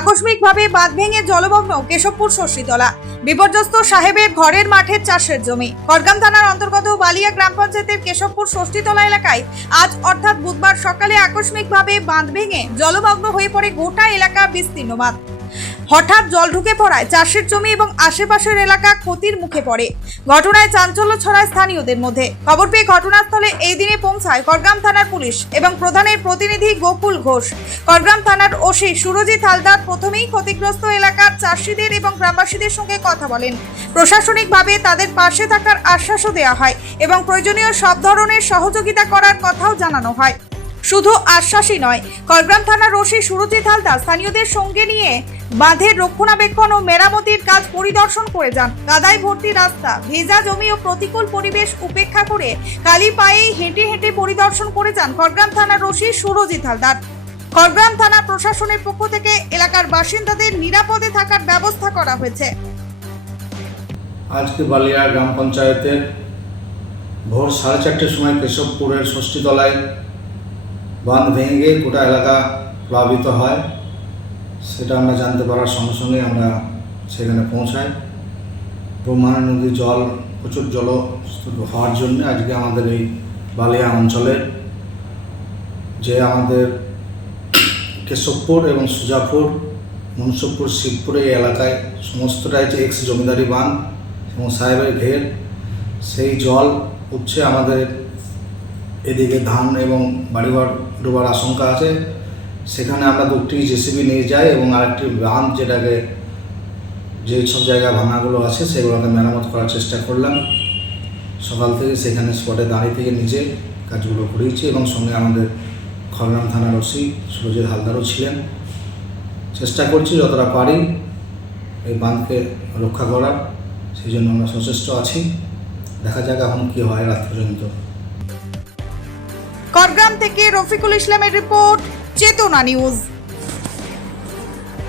আকস্মিকভাবে বাঁধ ভেঙে জলমগ্ন কেশবপুর ষষ্ঠীতলা বিপর্যস্ত সাহেবের ঘরের মাঠের চাষের জমি। করগাম থানার অন্তর্গত বালিয়া গ্রাম পঞ্চায়েতের কেশবপুর ষষ্ঠীতলা এলাকায় আজ অর্থাৎ বুধবার সকালে আকস্মিকভাবে বাঁধ ভেঙে জলমগ্ন হয়ে পড়ে গোটা এলাকা বিস্তীর্ণ বাঁধ। হঠাৎ জল ঢুকে পড়ায় চাষের জমি এবং আশেপাশের এলাকা ক্ষতির মুখে পড়ে। ঘটনায় চাঞ্চল্য ছড়ায় স্থানীয়দের মধ্যে। খবর পেয়ে ঘটনাস্থলে এই দিনে পৌঁছায় করগ্রাম থানার পুলিশ এবং প্রধানের প্রতিনিধি গোকুল ঘোষ। করগ্রাম থানার ওসি সুরজিৎ হালদার প্রথমেই ক্ষতিগ্রস্ত এলাকার চাষিদের এবং গ্রামবাসীদের সঙ্গে কথা বলেন। প্রশাসনিকভাবে তাদের পাশে থাকার আশ্বাসও দেওয়া হয় এবং প্রয়োজনীয় সব ধরনের সহযোগিতা করার কথাও জানানো হয়। শুধু আশ্বাসই নয় করগ্রাম থানার ওসি সুরজিৎ হালদার স্থানীয়দের সঙ্গে নিয়ে বাঁধের রক্ষণাবেক্ষণ ও মেরামতির কাজ পরিদর্শন করে যান। কাদায় ভর্তি রাস্তা, ভেজা জমি ও প্রতিকূল পরিবেশ উপেক্ষা করে কালি পায়েই হেঁটে হেঁটে পরিদর্শন করে যান খড়গ্রাম থানার ওসি সুরজিৎ হালদার। খড়গ্রাম থানা প্রশাসনের পক্ষ থেকে এলাকার বাসিন্দাদের নিরাপদে থাকার ব্যবস্থা করা হয়েছে। আজকে বালিয়া গ্রাম পঞ্চায়েতের ভোর সাড়ে চারটের সময় কেশবপুরের ষষ্ঠীতলায় বাঁধ ভেঙে গোটা এলাকা প্লাবিত হয়, সেটা আমরা জানতে পারার সঙ্গে সঙ্গে আমরা সেখানে পৌঁছাই। ব্রহ্মাণ্ড নদীর জল, প্রচুর জল হওয়ার জন্য আজকে আমাদের এই বালিয়া অঞ্চলের যে আমাদের কেশবপুর এবং সুজাপুর মনসুরপুর শিবপুর এই এলাকায় সমস্তটাই যে এক্স জমিদারি বাঁধ এবং সাহেবের ঘের, সেই জল উঠছে আমাদের এদিকে ধান এবং বাড়িঘর ডোবার আশঙ্কা আছে। সেখানে আমরা দুটি জেসিবি নিয়ে যাই এবং আরেকটি বাঁধ যেটাকে যে সব জায়গায় ভাঙাগুলো আছে সেগুলোকে মেরামত করার চেষ্টা করলাম। সকাল থেকে সেখানে স্পটে দাঁড়িয়ে থেকে নিজে কাজগুলো করিয়েছি এবং সঙ্গে আমাদের খড়গ্রাম থানার ওসি সুরজিৎ হালদারও ছিলেন। চেষ্টা করছি যতটা পারি এই বাঁধকে রক্ষা করার, সেই জন্য আমরা সচেষ্ট আছি। দেখা যাক এখন কী হয় রাত পর্যন্ত। থেকে রফিকুল ইসলামের রিপোর্ট চেতনা নিউজ।